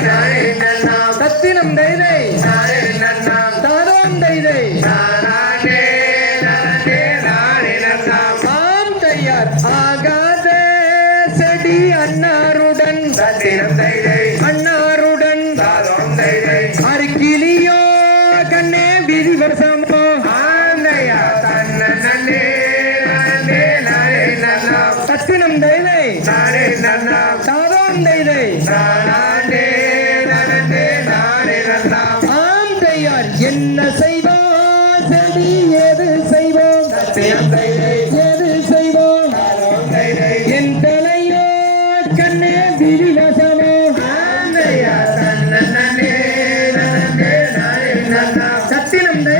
தத்தினம் தெய்வை நானே நன்னா என்ன செய்வோம் எது செய்வோம் எது செய்வோம் என் தலையோ கண்ணே விழிவசமோ சத்தியம் தயா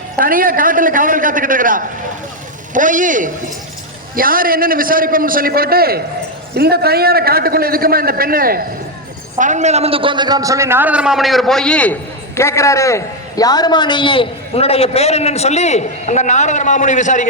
தனியா காட்டுல காவல் காத்துக்கிட்டு இருக்கிறா போய் யார் என்னன்னு விசாரிப்போம்னு சொல்லி போட்டு இந்த தனியான காட்டுக்குள்ள இருக்குமா இந்த பெண்ணு பரண்மையில் அமர்ந்து உட்காந்துக்கிறான்னு சொல்லி நாரதர் மாமணியவர் போய் கேட்கிறாரு யாருமா நீ உன்னுடைய பேர் என்னன்னு சொல்லி அந்த நாரதர் மாமணி விசாரிக்க